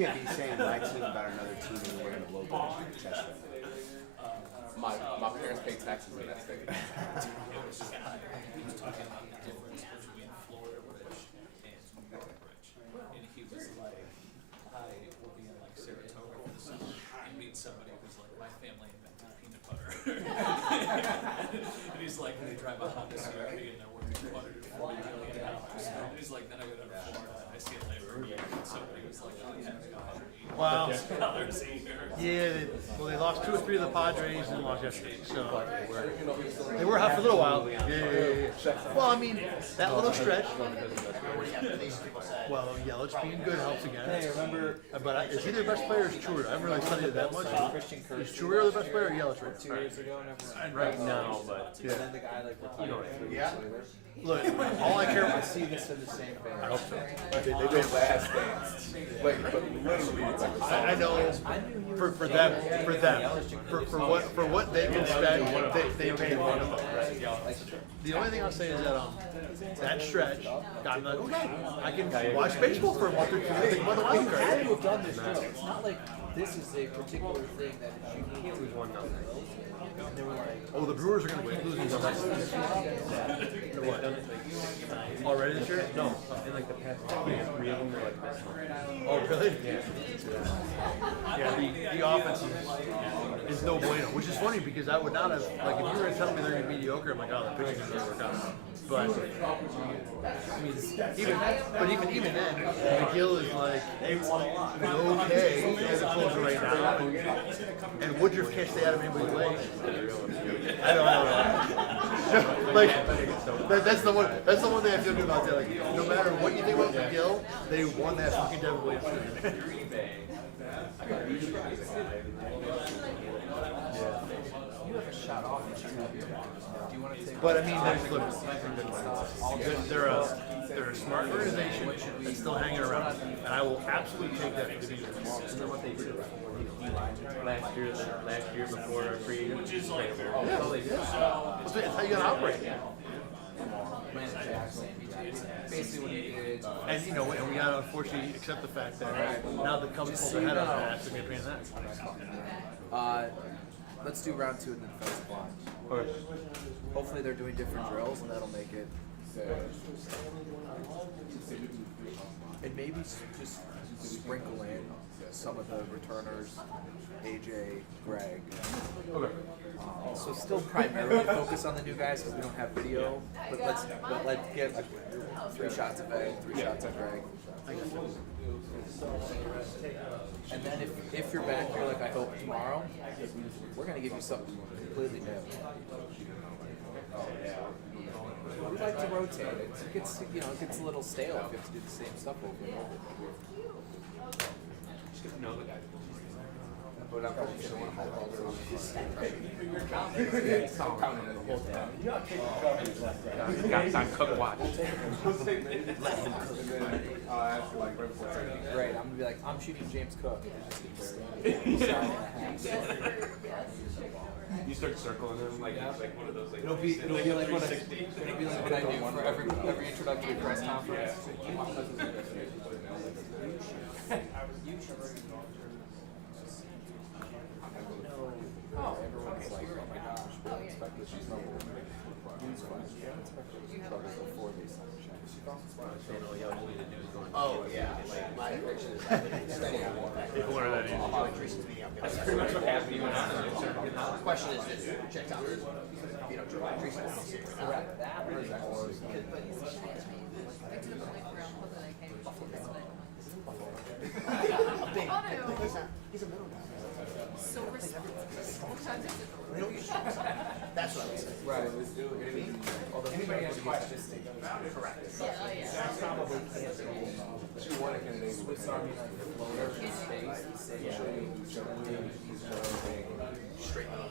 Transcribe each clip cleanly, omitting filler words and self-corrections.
can't be saying my team about another team and we're going to blow up your chest. My parents pay taxes in that state. He was talking about the difference between Florida rich and New York rich. And he was like, I will be in like Saratoga for the summer and meet somebody who's like, my family invented peanut butter. And he's like, they drive a Honda CRV and they're worth $240 million. And he's like, then I go to Florida and I see a Lamborghini. And somebody was like, oh yeah, Wow. $180 a year. Yeah, they lost 2 or 3 of the Padres and lost yesterday. So they were hot for a little while. Yeah. Well, I mean, that little stretch. Well, Yelich being good helps again. Hey, remember? But is he their best player or is Churi? I haven't really studied it that much. Christian Kirk. Is Churi the best player or Yelich right 2 now? years ago, never. Right now, but And then the guy like retired 3 weeks later. Look, all I care I about. see this in the same fan. I hope so. They did last dance. Wait, but literally, like, I know for them, for what they can spend, they pay one of them. The only thing I'll say is that that stretch got me like, okay, I can watch baseball for a month or 2 and think about the wild card. People have done this drill. It's not like this is a particular thing that is unique. can't lose 1-0. And they were like, Oh, the Brewers are going to keep losing the rest of this year. What? Already this year? No, in like the past 2 years, 3 of them were like this one. Oh, really? Yeah. Yeah, the offense is no bueno, which is funny because I would not have, like, if you were to tell me they're going to be mediocre, I'm like, oh, the pitching is going to work out. But, I mean, even then, McGill is like, okay, as a closer right now. And Woodruff can't stay out of anybody's legs. I don't know. Like, that's the one thing I feel good about that. Like, no matter what you think about McGill, they won that fucking Devil Williams. you have a shot off each other. Do you want to take? But I mean, they're a smart organization that's still hanging around, and I will absolutely take that for the future. Isn't that what they did? Last year before our free agency. That's how you gotta operate. Basically what he did. And you know, and we gotta unfortunately accept the fact that now the Cubs pulled ahead of us, and we're paying that. Let's do round 2 in the defensive line. Hopefully they're doing different drills and that'll make it. And maybe just sprinkle in some of the returners, AJ, Greg. Okay. So still primarily focus on the new guys because we don't have video. But let's get 3 shots of Ed, 3 shots of Greg. And then if you're back here like I hope tomorrow, we're gonna give you something completely new. We like to rotate it. It gets it gets a little stale if you have to do the same stuff over and over. Just get to know the guy. But I'm probably gonna want to hold all Got on Cook watch. Great. I'm gonna be like, I'm shooting James Cook. You start circling him like one of those like. It'll be like what I do for every introductory press conference. Everyone's like, oh my gosh, we expected she's not newsflash. We haven't expected trouble before they sign the check. Oh, yeah. My prediction is I've been studying on People learn that easy. Treason's meeting up. That's pretty much what happened even on The question is, checked out, Treason house. Correct. That was He's a middle guy. So responsible. That's what I was saying. right. Although anybody has questions, correct. That probably can't be. Swiss Army knife floater in space, essentially. Straight up.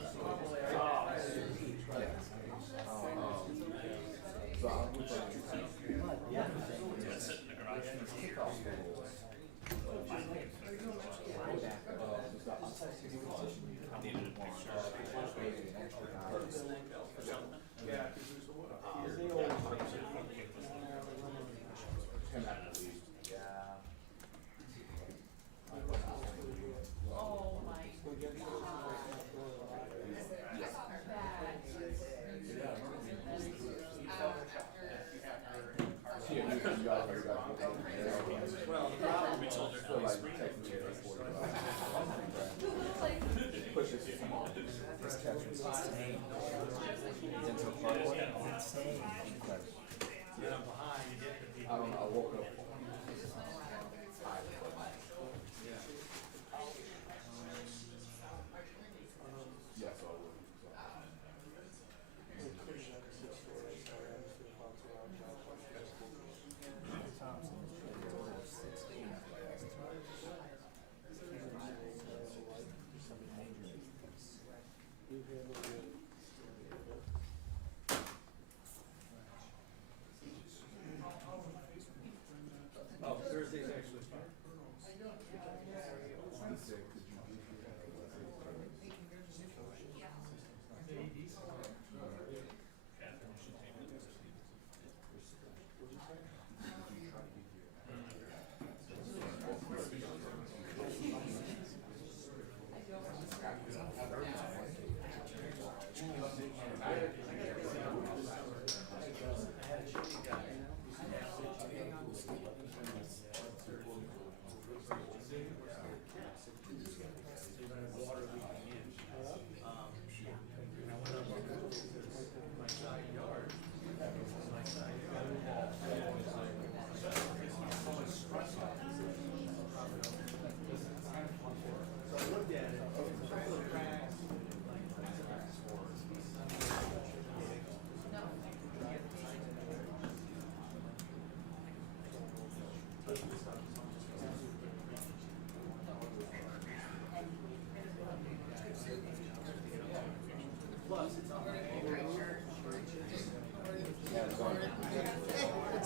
What's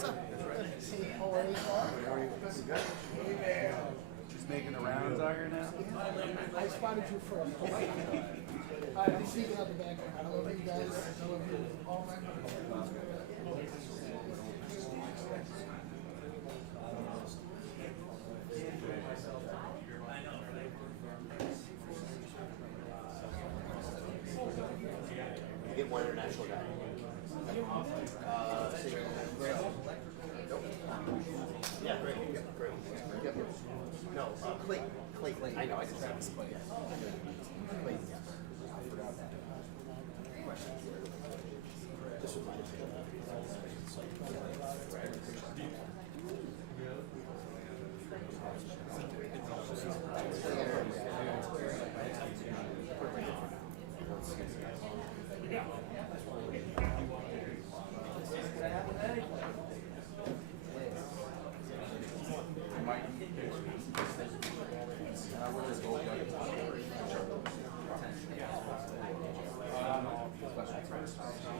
up? How are you? Just making the rounds out here now. I spotted you first. I'm speaking out the background. I love you guys. I love you all, man. Get one international guy. Yeah, great. Yep. No, Clayton. I know, I just have this Clayton. Clayton, yes. This was my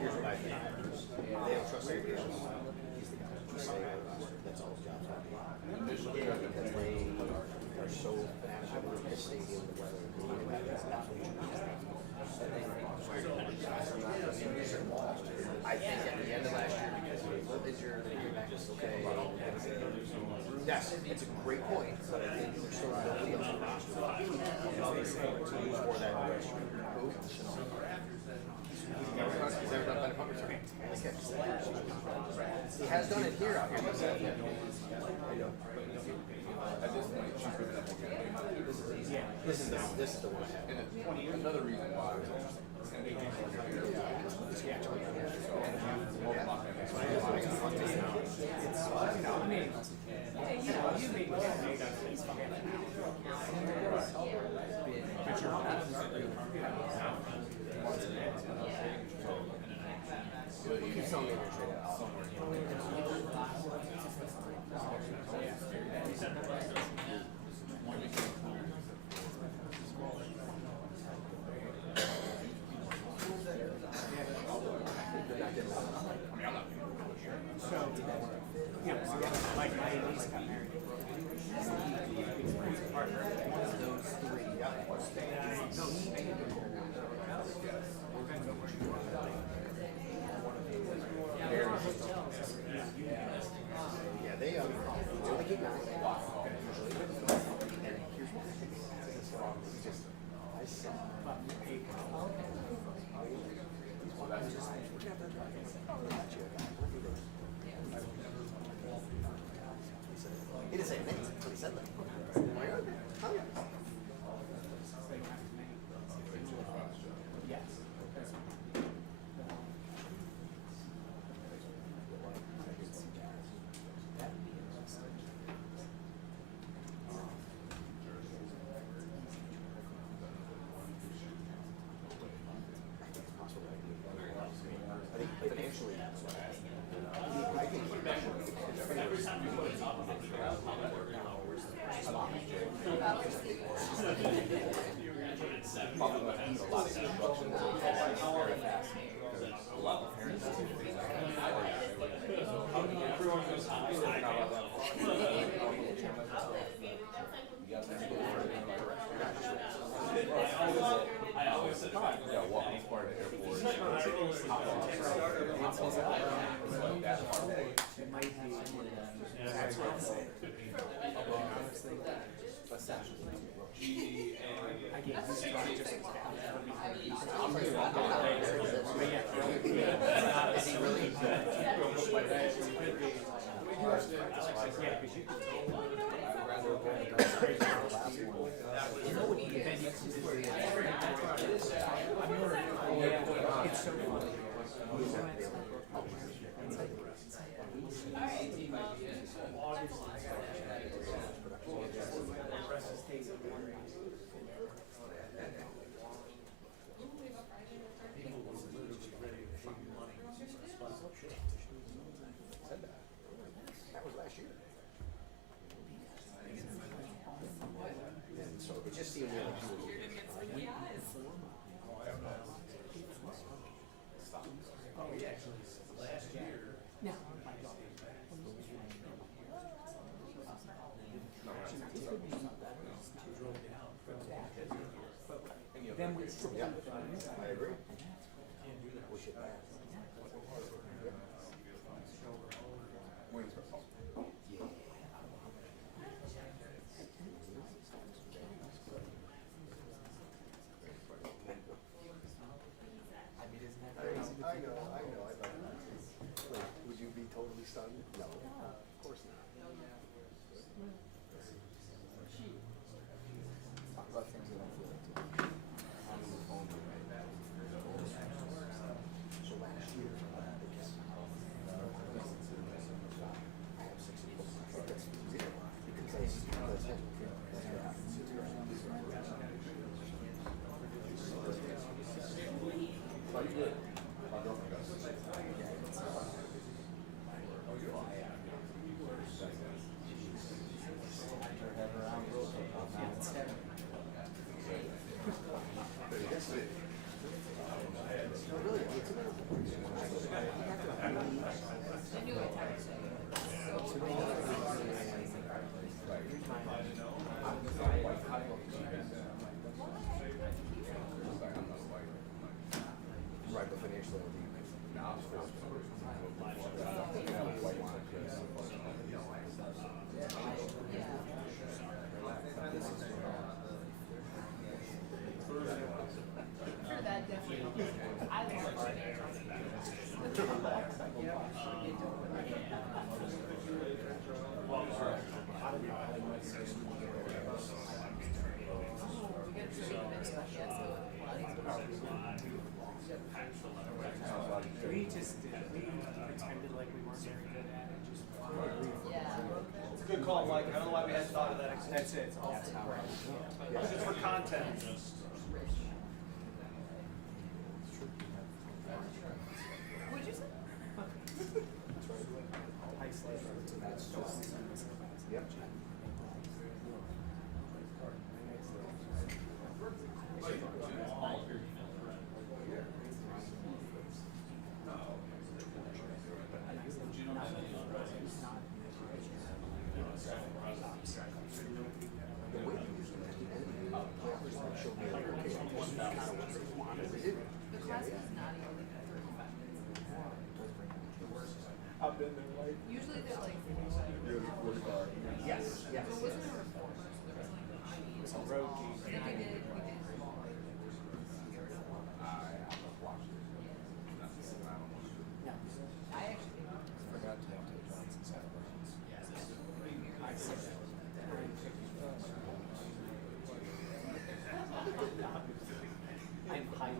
Here's what I think. They don't trust their leaders. He's the guy. He's the guy. That's all his job's on. Because they are so passionate about this stadium, the weather, that's absolutely I think at the end of last year, because he was injured, they came back just okay. Yes, it's a great point, but I think there's still nobody else on the roster. For that question. He's never done better punters. He has done it here out here. I know. At this point, she's picking up okay. This is the one. And another reason why. Yeah, they only keep going. And here's what I saw. He didn't say names, but he said that. I'm like, okay, huh? I think financially, I think Yeah, walking part of the airport. That was last year. And so it just seemed like he was I know. Like, would you be totally stunned? No, of course not. Talk about things you don't feel like doing. On the phone, right? So last year, because I have 6 people. That's zero. Because that's him. That's what happens. Right, but financially, That definitely. I love We just did. We pretended like we weren't very good at it. Just Yeah. It's a good call, Mike. I don't know why we hadn't thought of that. that's it. It's all Just for content. What'd you say? yep. The class was not even like 35 minutes. I've been there, like. Usually they're like, Yes, yes. but wasn't there reformers? There was like machines. I think we did. I actually. Forgot to have Johnson's celebrations. I'm highly.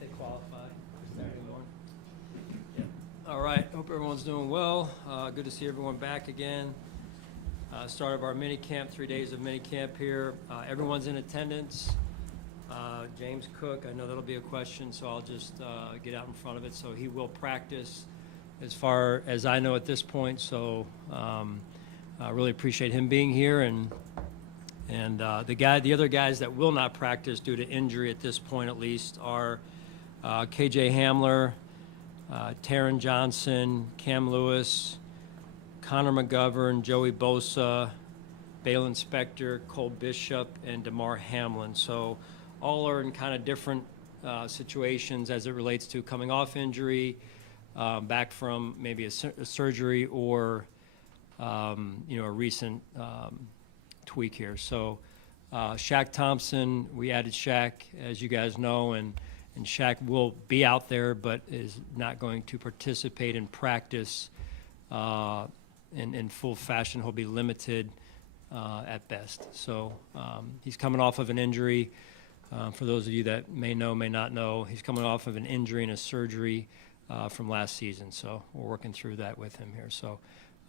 They qualify for Saturday morning. All right, hope everyone's doing well. Good to see everyone back again. Start of our mini camp, 3 days of mini camp here. Everyone's in attendance. James Cook, I know that'll be a question, so I'll just get out in front of it. So he will practice as far as I know at this point. So I really appreciate him being here. And the other guys that will not practice due to injury at this point at least are KJ Hamler, Taryn Johnson, Cam Lewis, Connor McGovern, Joey Bosa, Balin Spector, Cole Bishop, and DeMar Hamlin. So all are in kind of different situations as it relates to coming off injury, back from maybe a surgery or a recent tweak here. So Shaq Thompson, we added Shaq, as you guys know, and Shaq will be out there, but is not going to participate in practice in full fashion. He'll be limited at best. So he's coming off of an injury. For those of you that may know, may not know, he's coming off of an injury and a surgery from last season. So we're working through that with him here. So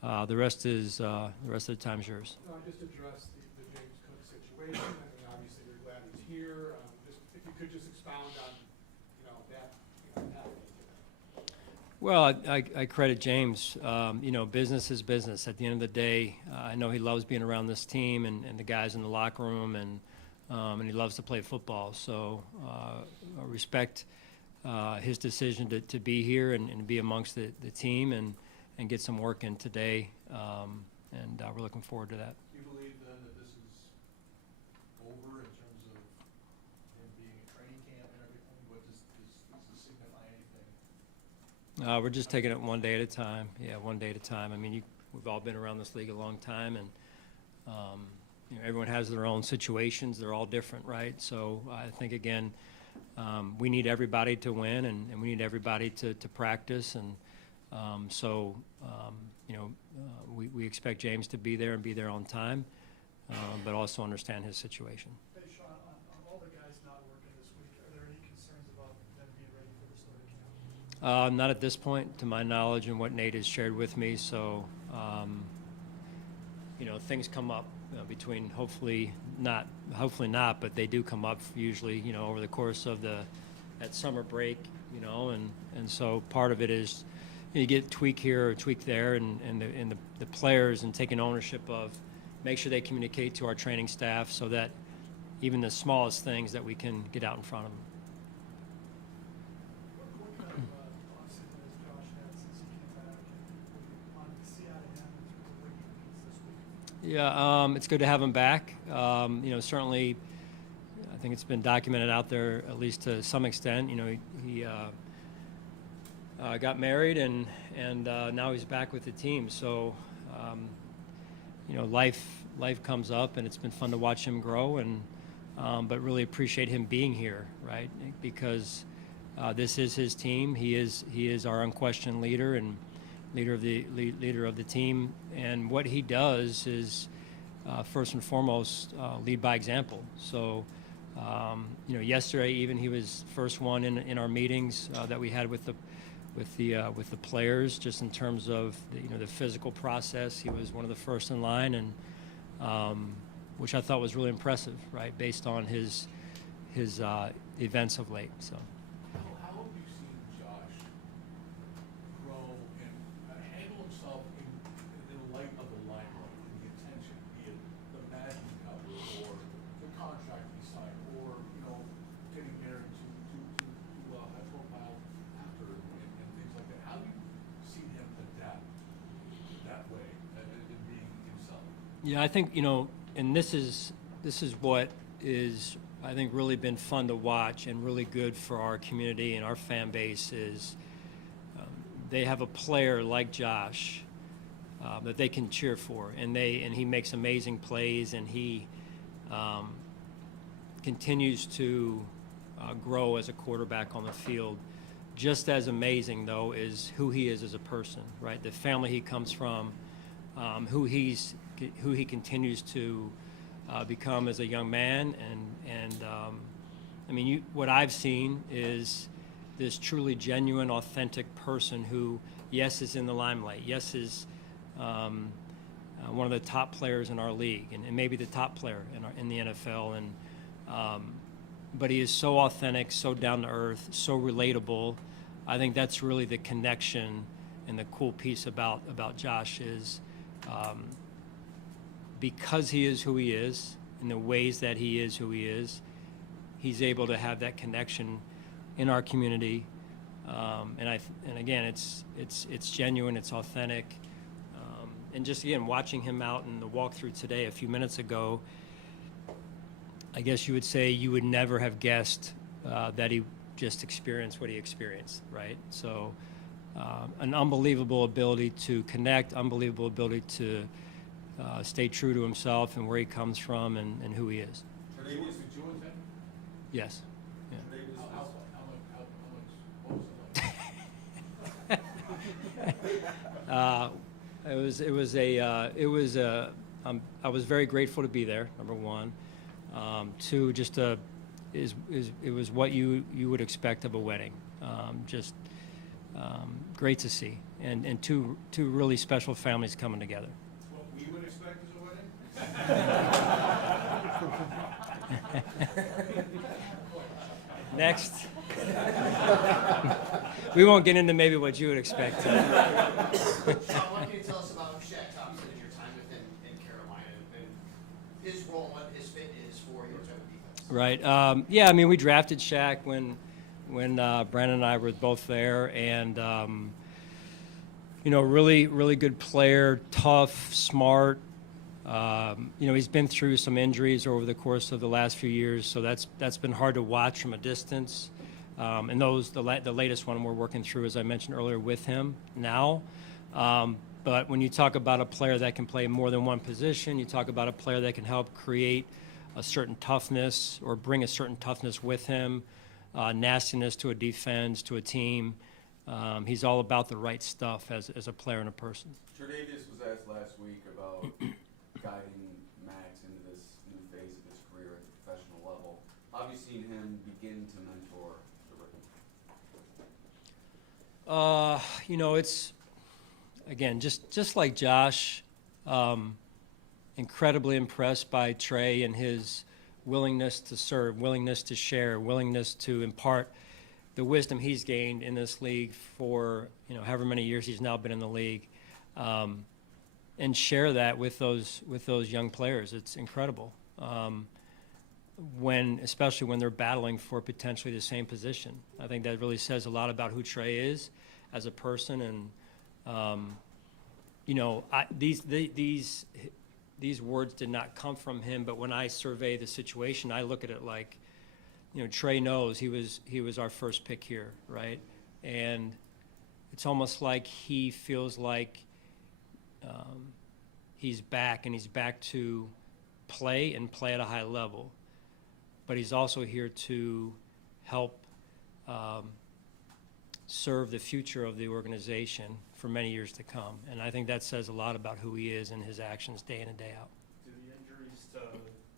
the rest of the time's yours. No, I just addressed the James Cook situation. I mean, obviously, we're glad he's here. Just if you could just expound on, that. Well, I credit James. Business is business. At the end of the day, I know he loves being around this team and the guys in the locker room, and he loves to play football. So I respect his decision to be here and be amongst the team and get some work in today. And we're looking forward to that. Do you believe then that this is over in terms of him being at training camp and everything? What does this signify anything? We're just taking it one day at a time. Yeah, one day at a time. I mean, we've all been around this league a long time, and everyone has their own situations. They're all different, right? So I think, again, we need everybody to win, and we need everybody to practice. And we expect James to be there and be there on time, but also understand his situation. Hey, Sean, on all the guys not working this week, are there any concerns about them being ready for the start of camp? Not at this point, to my knowledge, and what Nate has shared with me. So, things come up between hopefully not, but they do come up usually, over the course of that summer break, and so part of it is you get tweak here or tweak there, and the players and taking ownership of make sure they communicate to our training staff so that even the smallest things that we can get out in front of them. What kind of off-season has Josh had since he came back, and wanted to see out of him in terms of what he needs this week? Yeah, it's good to have him back. Certainly, I think it's been documented out there, at least to some extent. He got married, and now he's back with the team. So, life comes up, and it's been fun to watch him grow, and but really appreciate him being here, right? Because this is his team. He is our unquestioned leader and leader of the team. And what he does is first and foremost lead by example. So. Yesterday even he was first one in our meetings that we had with the players, just in terms of the physical process. He was one of the first in line, and which I thought was really impressive, right, based on his events of late. So. How have you seen Josh grow and handle himself in light of the limelight and the attention, be it the Madden cover or the contract he signed, or getting married to a high-profile actor and things like that? How have you seen him adapt that way and being himself? Yeah, I think and this is what is, I think, really been fun to watch and really good for our community and our fan base is they have a player like Josh that they can cheer for, and he makes amazing plays, and he continues to grow as a quarterback on the field. Just as amazing, though, is who he is as a person, right? The family he comes from, who he continues to become as a young man, and what I've seen is this truly genuine, authentic person who, yes, is in the limelight, yes, is one of the top players in our league, and maybe the top player in the NFL, but he is so authentic, so down to earth, so relatable. I think that's really the connection and the cool piece about Josh is because he is who he is, in the ways that he is who he is, he's able to have that connection in our community. And again, it's genuine, it's authentic. And just again, watching him out in the walkthrough today a few minutes ago, I guess you would say you would never have guessed that he just experienced what he experienced, right? So an unbelievable ability to connect, unbelievable ability to stay true to himself and where he comes from and who he is. Was it June 10th? Yes. Yeah. How much, what was the I was very grateful to be there, number one. Two, just it was what you would expect of a wedding. Great to see, and two really special families coming together. what we would expect as a wedding? Next. We won't get into maybe what you would expect. Sean, what can you tell us about Shaq Thompson and your time with him in Carolina and his role and what his fit is for your type of defense? Right. Yeah, I mean, we drafted Shaq when Brandon and I were both there, and really good player, tough, smart. He's been through some injuries over the course of the last few years, so that's been hard to watch from a distance. And the latest one we're working through, as I mentioned earlier, with him now. But when you talk about a player that can play more than one position, you talk about a player that can help create a certain toughness or bring a certain toughness with him, nastiness to a defense, to a team. He's all about the right stuff as a player and a person. Tre'Davious was asked last week about guiding Max into this new phase of his career at the professional level. How have you seen him begin to mentor the rookie? It's, again, just like Josh, incredibly impressed by Trey and his willingness to serve, willingness to share, willingness to impart the wisdom he's gained in this league for, however many years he's now been in the league, and share that with those young players. It's incredible. Especially when they're battling for potentially the same position. I think that really says a lot about who Trey is as a person, and these words did not come from him, but when I survey the situation, I look at it like, Trey knows he was our first pick here, right? And it's almost like he feels like he's back, and he's back to play and play at a high level. But he's also here to help serve the future of the organization for many years to come. And I think that says a lot about who he is and his actions day in and day out. Do the injuries to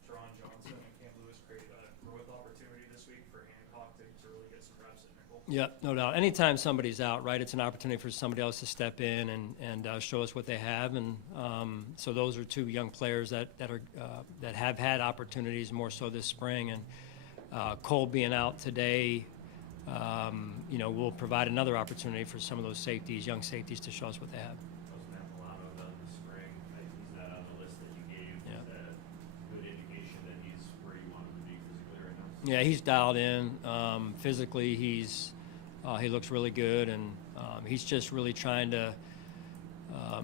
Teron Johnson and Cam Lewis create a growth opportunity this week for Hancock to really get some reps at nickel? Yep, no doubt. Anytime somebody's out, right, it's an opportunity for somebody else to step in and show us what they have. And so those are two young players that have had opportunities more so this spring. And Cole being out today, will provide another opportunity for some of those safeties, young safeties, to show us what they have. Wasn't Apollo done this spring? He's not on the list that you gave. Yeah. Is that a good indication that he's where you want him to be physically right now? Yeah, he's dialed in. Physically, he looks really good, and he's just really trying to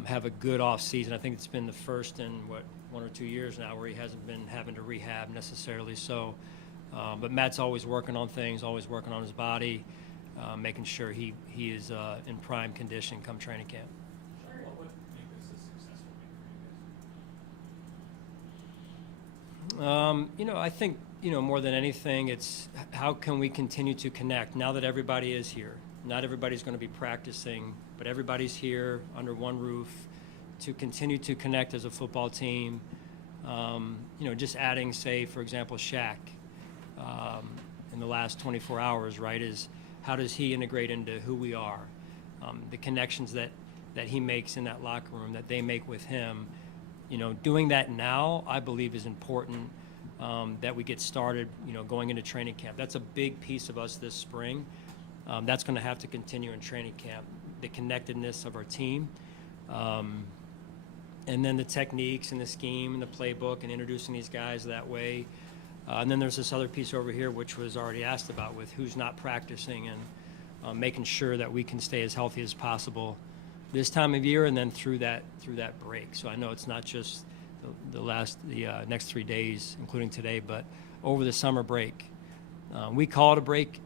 have a good off season. I think it's been the first in 1 or 2 years now where he hasn't been having to rehab necessarily. So, but Matt's always working on things, always working on his body, making sure he is in prime condition come training camp. What would make this a successful week for you guys? I think, more than anything, it's how can we continue to connect now that everybody is here. Not everybody's going to be practicing, but everybody's here under one roof to continue to connect as a football team. Just adding, say, for example, Shaq in the last 24 hours, right, is how does he integrate into who we are? The connections that he makes in that locker room, that they make with him. Doing that now, I believe, is important. That we get started, going into training camp. That's a big piece of us this spring. That's going to have to continue in training camp. The connectedness of our team, and then the techniques and the scheme and the playbook and introducing these guys that way. And then there's this other piece over here, which was already asked about, with who's not practicing and making sure that we can stay as healthy as possible this time of year and then through that break. So I know it's not just the next 3 days, including today, but over the summer break. We call it a break,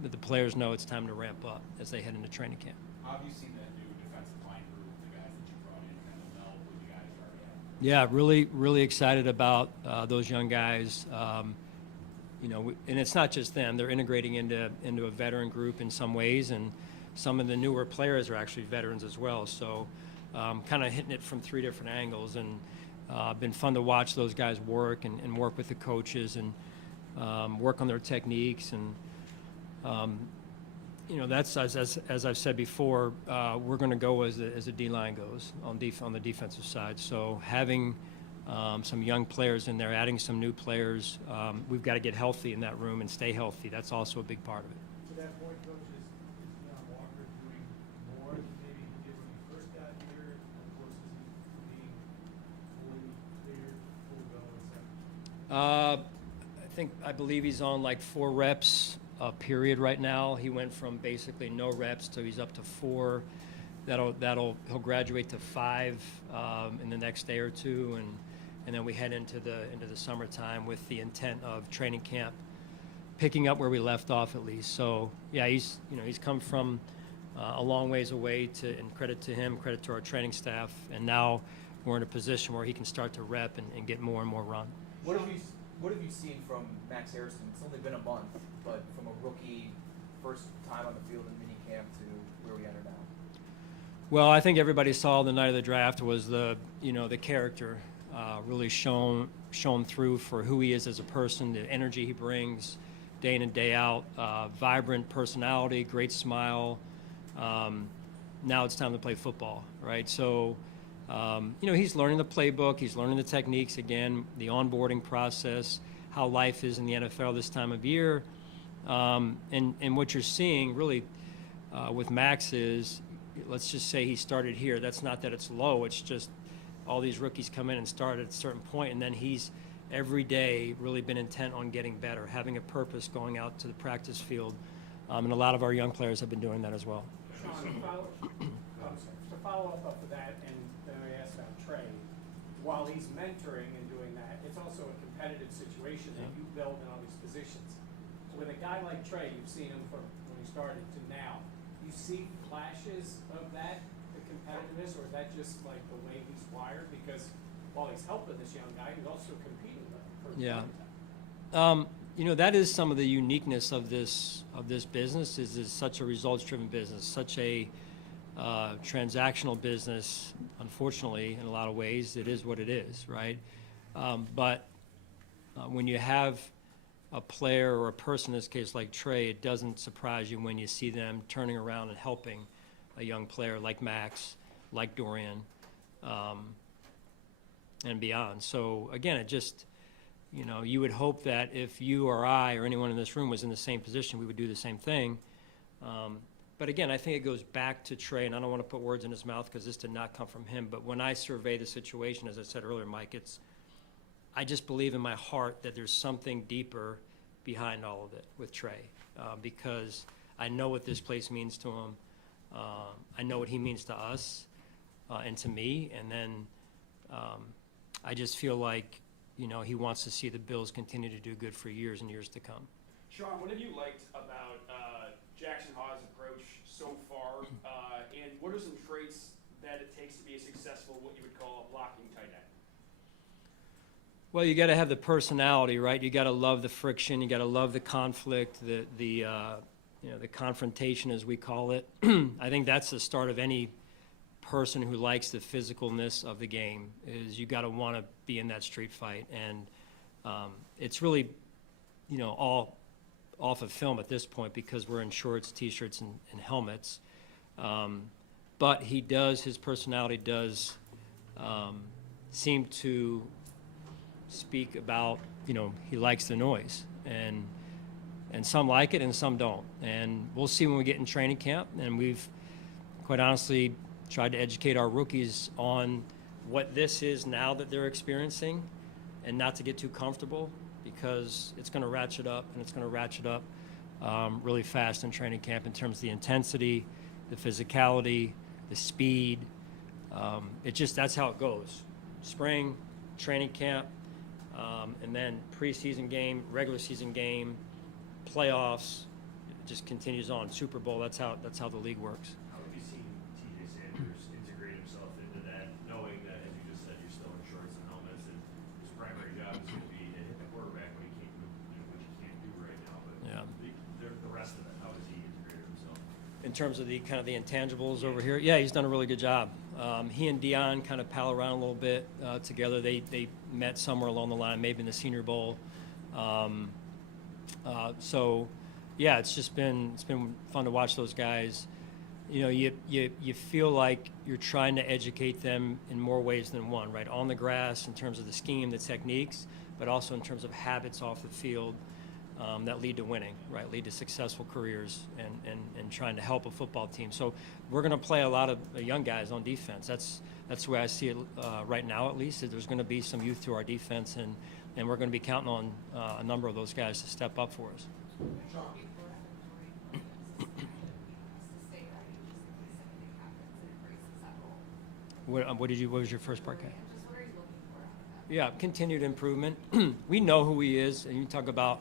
but the players know it's time to ramp up as they head into training camp. How have you seen that new defensive line group, the guys that you brought in, kind of meld with the guys you already Yeah, really, really excited about those young guys. You know, and it's not just them; they're integrating into a veteran group in some ways, and some of the newer players are actually veterans as well. So, kind of hitting it from 3 different angles, and been fun to watch those guys work and work with the coaches and work on their techniques. And you know, that's as I've said before, we're going to go as the D-line goes on the defensive side. So having some young players in there, adding some new players, we've got to get healthy in that room and stay healthy. That's also a big part of it. To that point, Coach, is Deion Walker doing more than maybe he did when he first got here? Of course, is he being fully cleared, full go, et cetera? I believe he's on like 4 reps a period right now. He went from basically no reps to he's up to 4. He'll graduate to 5 in the next day or two, and then we head into the summertime with the intent of training camp picking up where we left off at least. So yeah, he's come from a long ways away, and credit to him, credit to our training staff, and now we're in a position where he can start to rep and get more and more run. What have you seen from Max Harrison? It's only been a month, but from a rookie, first time on the field in minicamp to where we are now. Well, I think everybody saw the night of the draft was the character really shown through for who he is as a person, the energy he brings day in and day out, vibrant personality, great smile. Now it's time to play football, right? So, he's learning the playbook, he's learning the techniques again, the onboarding process, how life is in the NFL this time of year. And what you're seeing really with Max is, let's just say he started here. That's not that it's low. It's just all these rookies come in and start at a certain point, and then he's every day really been intent on getting better, having a purpose, going out to the practice field. And a lot of our young players have been doing that as well. Sean, to follow up off of that, and then I asked about Trey, while he's mentoring and doing that, it's also a competitive situation that you build in all these positions. So with a guy like Trey, you've seen him from when he started to now, you see flashes of that, the competitiveness, or is that just like the way he's wired? Because while he's helping this young guy, he's also competing with him. That is some of the uniqueness of this business. Is such a results-driven business, such a transactional business. Unfortunately, in a lot of ways, it is what it is, right? But when you have a player or a person, in this case like Trey, it doesn't surprise you when you see them turning around and helping a young player like Max, like Dorian, and beyond. So again, it just, you would hope that if you or I or anyone in this room was in the same position, we would do the same thing. But again, I think it goes back to Trey, and I don't want to put words in his mouth because this did not come from him, but when I survey the situation, as I said earlier, Mike, I just believe in my heart that there's something deeper behind all of it with Trey, because I know what this place means to him. I know what he means to us and to me, and then I just feel like, he wants to see the Bills continue to do good for years and years to come. Sean, what have you liked about Jackson Hawes' approach so far, and what are some traits that it takes to be a successful, what you would call a blocking tight end? Well, you got to have the personality, right? You got to love the friction. You got to love the conflict, the confrontation, as we call it. I think that's the start of any person who likes the physicalness of the game. Is you got to want to be in that street fight, and it's really, all off of film at this point because we're in shorts, t-shirts, and helmets. But his personality does seem to speak about, he likes the noise, and some like it and some don't. And we'll see when we get in training camp, and we've quite honestly tried to educate our rookies on what this is now that they're experiencing, and not to get too comfortable, because it's going to ratchet up, and it's going to ratchet up really fast in training camp in terms of the intensity, the physicality, the speed. That's how it goes. Spring, training camp, and then preseason game, regular season game, playoffs. It just continues on. Super Bowl. That's how the league works. How have you seen TJ Sanders integrate himself into that, knowing that, as you just said, you're still in shorts and rest of it, how has he integrated himself? In terms of the kind of the intangibles over here, yeah, he's done a really good job. He and Dion kind of pal around a little bit together. They met somewhere along the line, maybe in the Senior Bowl. So, yeah, it's been fun to watch those guys. You know, you feel like you're trying to educate them in more ways than one, right? On the grass in terms of the scheme, the techniques, but also in terms of habits off the field that lead to winning, right? Lead to successful careers and trying to help a football team. So we're going to play a lot of young guys on defense. That's the way I see it right now, at least. There's going to be some youth to our defense, and we're going to be counting on a number of those guys to step up for us. What was your first part, Kay? Yeah, continued improvement. We know who he is, and you talk about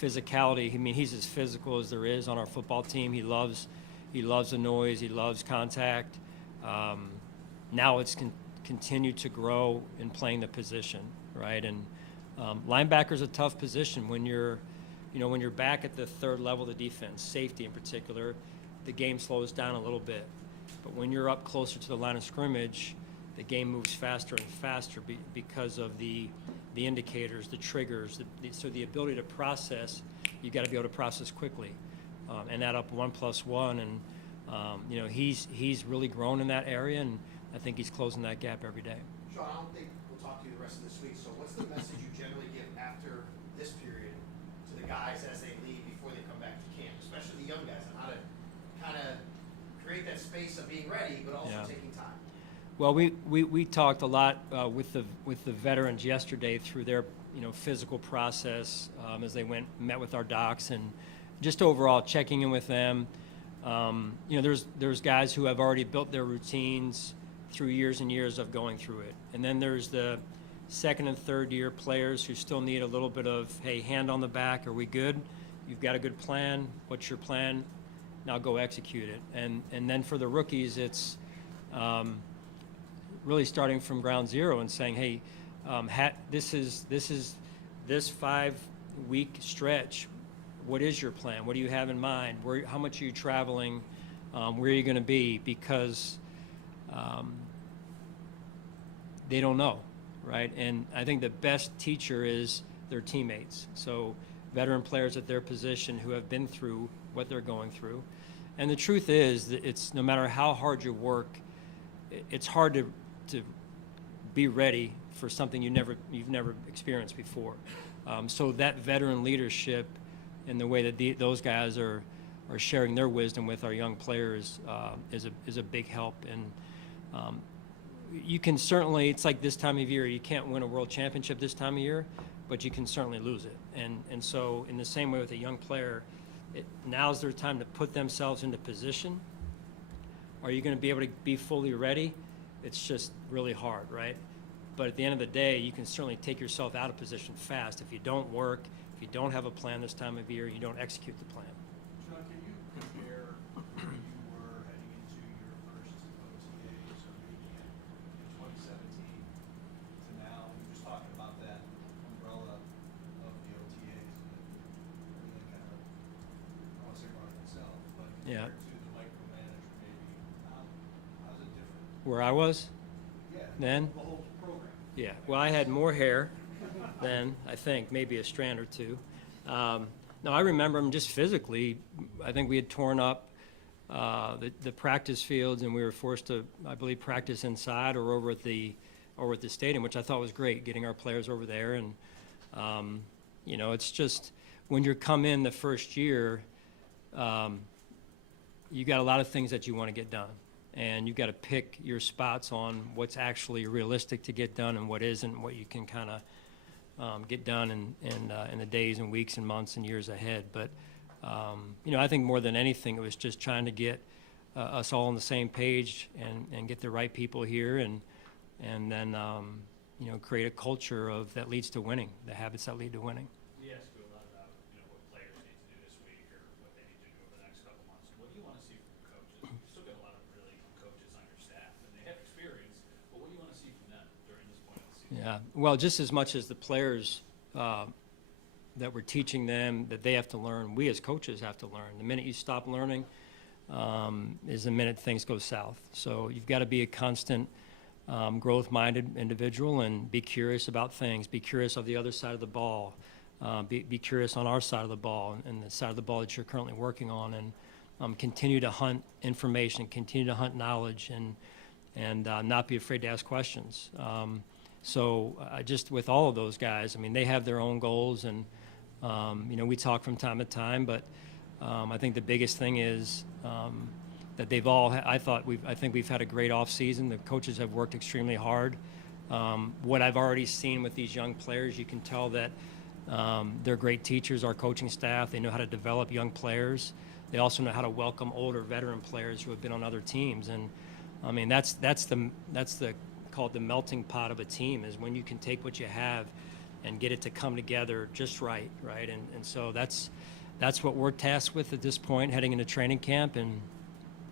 physicality. I mean, he's as physical as there is on our football team. He loves the noise. He loves contact. Now it's continued to grow in playing the position, right? And linebacker's a tough position when you're back at the third level of the defense, safety in particular. The game slows down a little bit. But when you're up closer to the line of scrimmage, the game moves faster and faster because of the indicators, the triggers. So the ability to process, you got to be able to process quickly, and add up 1 + 1. And he's really grown in that area, and I think he's closing that gap every day. Sean, I don't think we'll talk to you the rest of this week. So what's the message you generally give after this period to the guys as they leave before they come back to camp, especially the young guys, on how to kind of create that space of being ready, but also taking time? Well, we talked a lot with the veterans yesterday through their physical process as they met with our docs, and just overall checking in with them. There's guys who have already built their routines through years and years of going through it, and then there's the second and third year players who still need a little bit of, hey, hand on the back. Are we good? You've got a good plan. What's your plan? Now go execute it. And then for the rookies, it's really starting from ground zero and saying, hey, this 5-week stretch. What is your plan? What do you have in mind? How much are you traveling? Where are you going to be? Because they don't know, right? And I think the best teacher is their teammates. So veteran players at their position who have been through what they're going through. And the truth is that it's no matter how hard you work, it's hard to be ready for something you've never experienced before. So that veteran leadership and the way that those guys are sharing their wisdom with our young players is a big help. And you can certainly, it's like this time of year, you can't win a world championship this time of year, but you can certainly lose it. And so in the same way with a young player, now's their time to put themselves into position. Are you going to be able to be fully ready? It's just really hard, right? But at the end of the day, you can certainly take yourself out of position fast if you don't work, if you don't have a plan this time of year, you don't execute the plan. Sean, can you compare where you were heading into your first OTAs or mini camp in 2017 to now? You were just talking about that umbrella of the OTAs and everything kind of, I don't want to say running itself, but Yeah. compared to the micromanager maybe, how's it different? Where I was Yeah. then? The whole program. Yeah, well, I had more hair then, I think, maybe a strand or two. No, I remember him just physically. I think we had torn up the practice fields, and we were forced to, I believe, practice inside or over at the stadium, which I thought was great, getting our players over there. And, it's just when you come in the first year, you got a lot of things that you want to get done. And you've got to pick your spots on what's actually realistic to get done and what isn't, what you can kind of get done in the days and weeks and months and years ahead. But, I think more than anything, it was just trying to get us all on the same page and get the right people here and then, create a culture that leads to winning, the habits that lead to winning. We ask you a lot about, what players need to do this week or what they need to do over the next couple months. What do you want to see from coaches? You've still got a lot of really young coaches on your staff, and they have experience, but what do you want to see from them during this point of the season? Yeah, well, just as much as the players that we're teaching them that they have to learn, we as coaches have to learn. The minute you stop learning is the minute things go south. So you've got to be a constant growth-minded individual and be curious about things, be curious of the other side of the ball, be curious on our side of the ball and the side of the ball that you're currently working on, and continue to hunt information, continue to hunt knowledge, and not be afraid to ask questions. So just with all of those guys, I mean, they have their own goals, and you know, we talk from time to time, but I think the biggest thing is that they've all, I think we've had a great off season. The coaches have worked extremely hard. What I've already seen with these young players, you can tell that they're great teachers, our coaching staff. They know how to develop young players. They also know how to welcome older veteran players who have been on other teams. And I mean, that's called the melting pot of a team, is when you can take what you have and get it to come together just right. And so that's what we're tasked with at this point, heading into training camp. And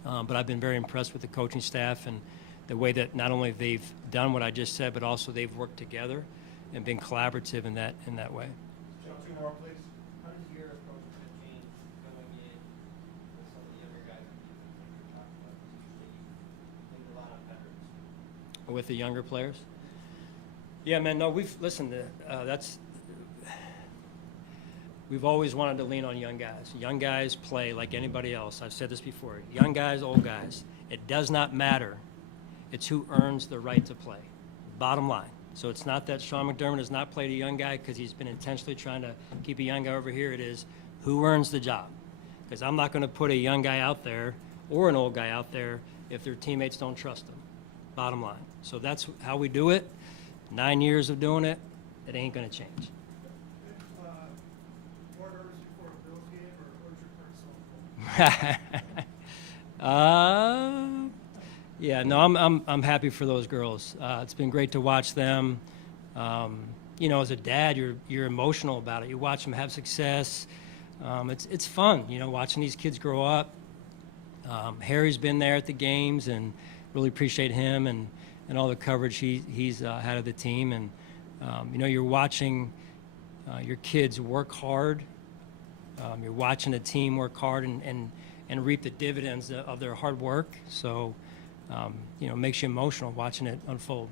but I've been very impressed with the coaching staff and the way that not only they've done what I just said, but also they've worked together and been collaborative in that way. Joe, 2 more, please. How does your approach to change going in with some of the younger guys that you're talking about? Usually you lean a lot on veterans. With the younger players? Yeah, man, no, we've always wanted to lean on young guys. Young guys play like anybody else. I've said this before. Young guys, old guys. It does not matter. It's who earns the right to play. Bottom line. So it's not that Sean McDermott has not played a young guy because he's been intentionally trying to keep a young guy over here. It is who earns the job. Because I'm not going to put a young guy out there or an old guy out there if their teammates don't trust them. Bottom line. So that's how we do it. 9 years of doing it. It ain't going to change. Board orders before a Bills game, or your personal goal? Yeah, no, I'm happy for those girls. It's been great to watch them. You know, as a dad, you're emotional about it. You watch them have success. It's fun, you know, watching these kids grow up. Harry's been there at the games, and really appreciate him and all the coverage he's had of the team. And you know, you're watching your kids work hard. You're watching a team work hard and reap the dividends of their hard work. So, you know, it makes you emotional watching it unfold.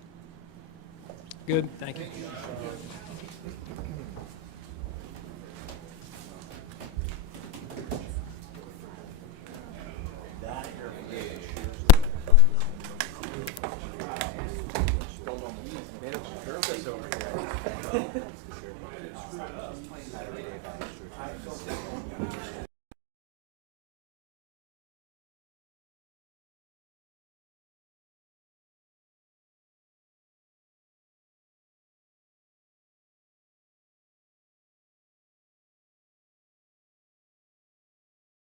Good, thank you. Don't know. Man, it's nervous over here.